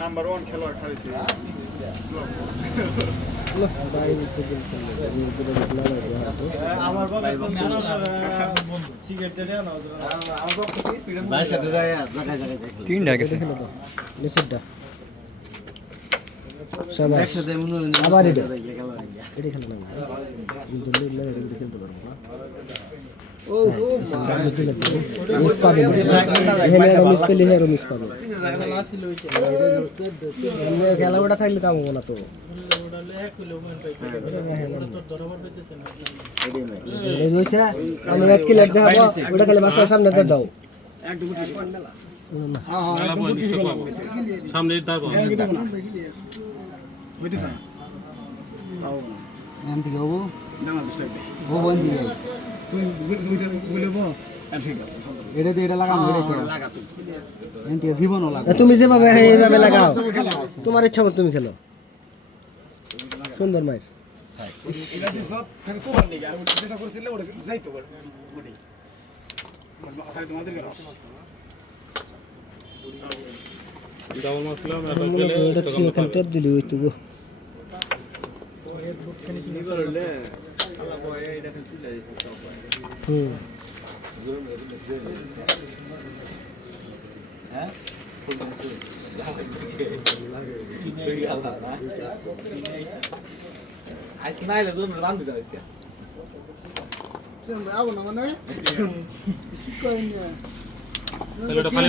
number 1 খেলোয়াড় ছাড়িয়েছে আমার বাবা সিগারেট দেয়া না আমার বাবা স্পিড ভাই সাথে যায় জায়গায় তিনটা গেছে নিচেরটা সবাই একসাথে মনে আবার এটা খেলা না কিন্তু এটা খেলতে পারবো না মিস পাবে মিস পেলে হেরো মিস পাবে খেলাটা থাকলে কাম হবো না তো আমি এক কিলার দেখাবো ওটা খালি বাসার সামনে দাও সামনে তার হইতেছে এখান থেকে হবো ও বন্ধু তুই বলবো এটা তো এটা লাগাবো জীবনও লাগাবো তুমি যেভাবে এইভাবে লাগাও তোমার ইচ্ছা মতো তুমি খেলো সুন্দর মায়ের এটা দিছ তাহলে তোমার নেই আর যেটা করছিলে ওটা যাইতো ওটাই খালি তোমাদের গেল ডাবল মারছিলাম এটা কি ওখানে ট্যাপ দিলি ওই তো গো আজকে না এলে তুমি রান দিতে আজকে আবো না মানে কি করেন তাহলে ওটা খালি